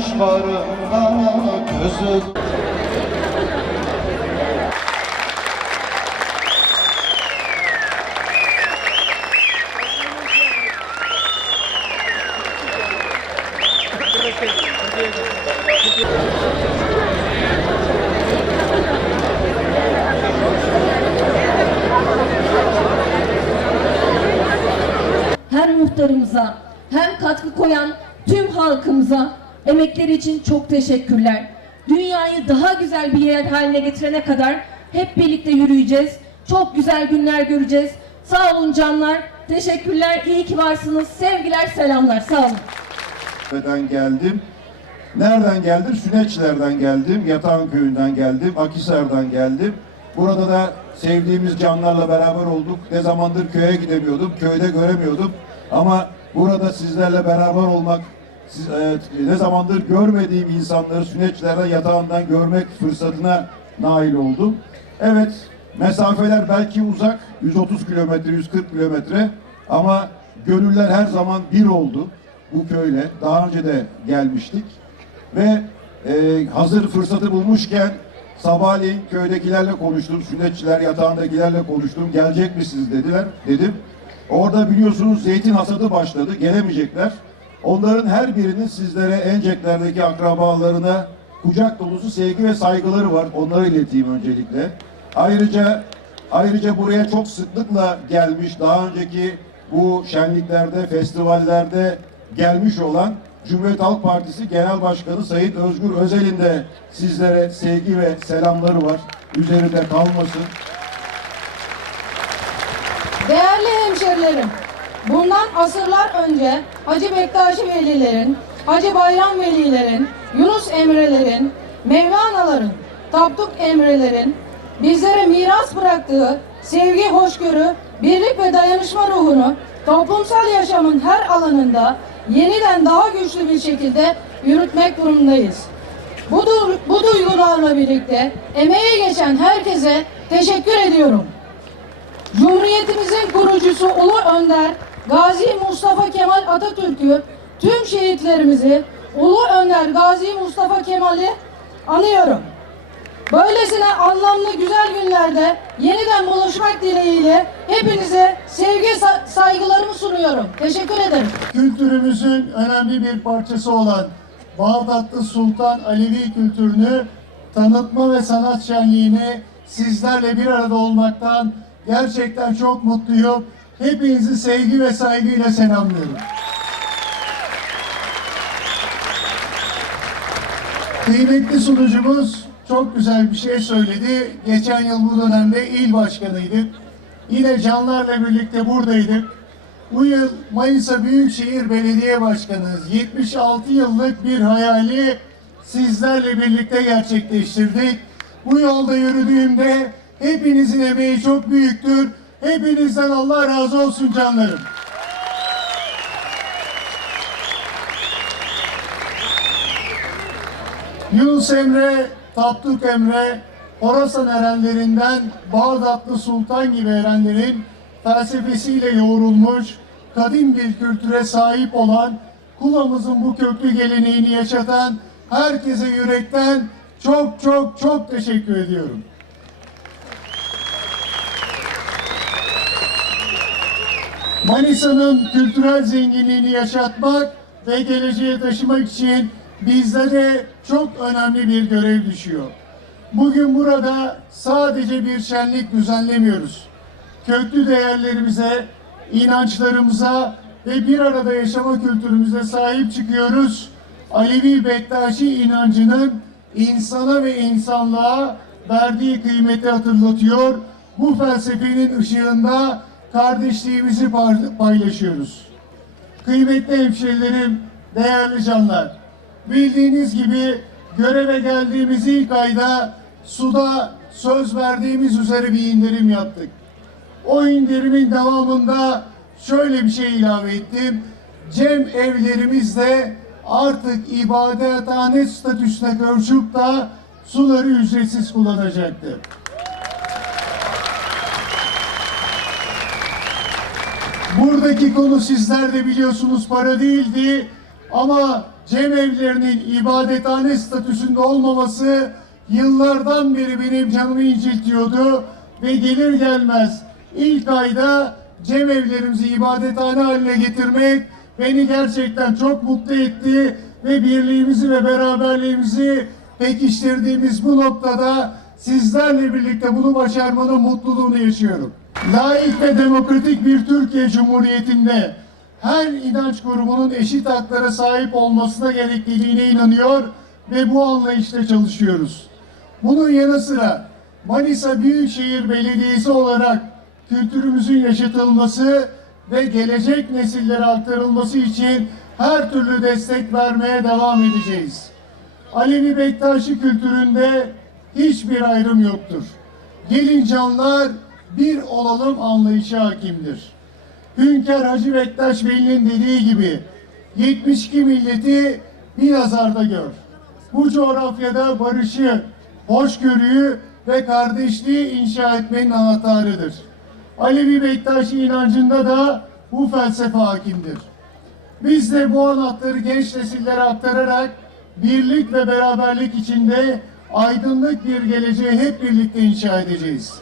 Ölmemiş barında gözü Her muhtarımıza hem katkı koyan tüm halkımıza emekleri için çok teşekkürler. Dünyayı daha güzel bir yer haline getirene kadar hep birlikte yürüyeceğiz. Çok güzel günler göreceğiz. Sağ olun canlar. Teşekkürler. İyi ki varsınız. Sevgiler, selamlar. Sağ olun. Tepe'den geldim. Nereden geldim? Süneçler'den geldim. Yatağan köyünden geldim. Akisar'dan geldim. Burada da sevdiğimiz canlarla beraber olduk. Ne zamandır köye gidemiyordum. Köyde göremiyordum. Ama burada sizlerle beraber olmak, siz, e, ne zamandır görmediğim insanları Süneçler'den yatağından görmek fırsatına nail oldum. Evet, mesafeler belki uzak. 130 kilometre, 140 kilometre. Ama gönüller her zaman bir oldu bu köyle. Daha önce de gelmiştik. Ve e, hazır fırsatı bulmuşken sabahleyin köydekilerle konuştum. Sünnetçiler yatağındakilerle konuştum. Gelecek misiniz dediler. Dedim. Orada biliyorsunuz zeytin hasadı başladı. Gelemeyecekler. Onların her birinin sizlere Encekler'deki akrabalarına kucak dolusu sevgi ve saygıları var. Onları ileteyim öncelikle. Ayrıca ayrıca buraya çok sıklıkla gelmiş daha önceki bu şenliklerde, festivallerde gelmiş olan Cumhuriyet Halk Partisi Genel Başkanı Sayın Özgür Özel'in de sizlere sevgi ve selamları var. Üzerinde kalmasın. Değerli hemşerilerim, bundan asırlar önce Hacı Bektaşi Velilerin, Hacı Bayram Velilerin, Yunus Emre'lerin, Mevlana'ların, Tapduk Emre'lerin bizlere miras bıraktığı sevgi, hoşgörü, birlik ve dayanışma ruhunu toplumsal yaşamın her alanında yeniden daha güçlü bir şekilde yürütmek durumundayız. Bu, du- bu duygularla birlikte emeği geçen herkese teşekkür ediyorum. Cumhuriyetimizin kurucusu Ulu Önder Gazi Mustafa Kemal Atatürk'ü tüm şehitlerimizi Ulu Önder Gazi Mustafa Kemal'i anıyorum. Böylesine anlamlı güzel günlerde yeniden buluşmak dileğiyle hepinize sevgi sa- saygılarımı sunuyorum. Teşekkür ederim. kültürümüzün önemli bir parçası olan Bağdatlı Sultan Alevi kültürünü tanıtma ve sanat şenliğini sizlerle bir arada olmaktan gerçekten çok mutluyum. Hepinizi sevgi ve saygıyla selamlıyorum. Kıymetli sunucumuz çok güzel bir şey söyledi. Geçen yıl bu dönemde il başkanıydık. Yine canlarla birlikte buradaydık. Bu yıl Manisa Büyükşehir Belediye Başkanıyız. 76 yıllık bir hayali sizlerle birlikte gerçekleştirdik. Bu yolda yürüdüğümde hepinizin emeği çok büyüktür. Hepinizden Allah razı olsun canlarım. Yunus Emre, Tapduk Emre, Horasan erenlerinden Bağdatlı Sultan gibi erenlerin felsefesiyle yoğrulmuş, kadim bir kültüre sahip olan, Kula'mızın bu köklü geleneğini yaşatan herkese yürekten çok çok çok teşekkür ediyorum. Manisa'nın kültürel zenginliğini yaşatmak ve geleceğe taşımak için bizlere çok önemli bir görev düşüyor. Bugün burada sadece bir şenlik düzenlemiyoruz. Köklü değerlerimize, inançlarımıza ve bir arada yaşama kültürümüze sahip çıkıyoruz. Alevi Bektaşi inancının insana ve insanlığa verdiği kıymeti hatırlatıyor. Bu felsefenin ışığında kardeşliğimizi paylaşıyoruz. Kıymetli hemşehrilerim, değerli canlar. Bildiğiniz gibi göreve geldiğimiz ilk ayda suda söz verdiğimiz üzere bir indirim yaptık. O indirimin devamında şöyle bir şey ilave ettim. Cem evlerimizde artık ibadethane statüsüne kavuşup da suları ücretsiz kullanacaktır. Buradaki konu sizler de biliyorsunuz para değildi. Ama cemevlerinin ibadethane statüsünde olmaması yıllardan beri benim canımı incitiyordu ve gelir gelmez ilk ayda cemevlerimizi ibadethane haline getirmek beni gerçekten çok mutlu etti ve birliğimizi ve beraberliğimizi pekiştirdiğimiz bu noktada sizlerle birlikte bunu başarmanın mutluluğunu yaşıyorum. Laik ve demokratik bir Türkiye Cumhuriyeti'nde her inanç grubunun eşit haklara sahip olmasına gerekliliğine inanıyor ve bu anlayışla çalışıyoruz. Bunun yanı sıra Manisa Büyükşehir Belediyesi olarak kültürümüzün yaşatılması ve gelecek nesillere aktarılması için her türlü destek vermeye devam edeceğiz. Alevi Bektaşi kültüründe hiçbir ayrım yoktur. Gelin canlar bir olalım anlayışı hakimdir. Hünkar Hacı Bektaş Veli'nin dediği gibi 72 milleti bir nazarda gör. Bu coğrafyada barışı, hoşgörüyü ve kardeşliği inşa etmenin anahtarıdır. Alevi Bektaşi inancında da bu felsefe hakimdir. Biz de bu anahtarı genç nesillere aktararak birlik ve beraberlik içinde aydınlık bir geleceği hep birlikte inşa edeceğiz.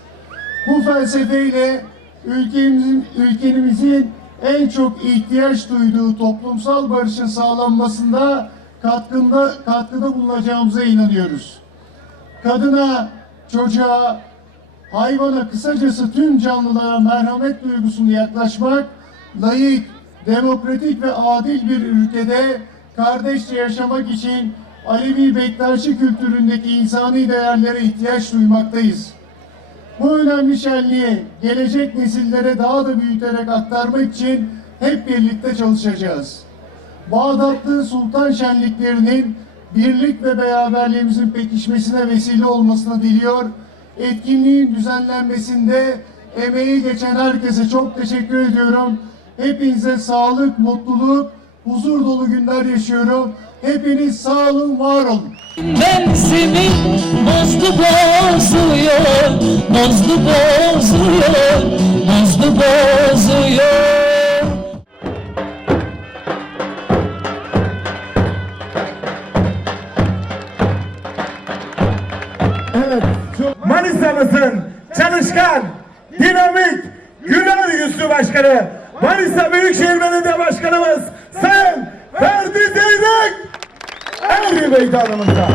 Bu felsefeyle ülkemizin, ülkemizin en çok ihtiyaç duyduğu toplumsal barışın sağlanmasında katkında, katkıda bulunacağımıza inanıyoruz. Kadına, çocuğa, hayvana kısacası tüm canlılara merhamet duygusunu yaklaşmak, layık, demokratik ve adil bir ülkede kardeşçe yaşamak için Alevi Bektaşi kültüründeki insani değerlere ihtiyaç duymaktayız. Bu önemli şenliği gelecek nesillere daha da büyüterek aktarmak için hep birlikte çalışacağız. Bağdatlı Sultan şenliklerinin birlik ve beraberliğimizin pekişmesine vesile olmasını diliyor. Etkinliğin düzenlenmesinde emeği geçen herkese çok teşekkür ediyorum. Hepinize sağlık, mutluluk, huzur dolu günler yaşıyorum. Hepiniz sağ olun, var olun. Mevsimi bozdu bozuyor Bozdu bozuyor Bozdu bozuyor Manisa'mızın çalışkan, dinamik, güler yüzlü başkanı, Manisa Büyükşehir Belediye Başkanımız Sayın Ferdi Zeyrek, Erdi Meydanımızda.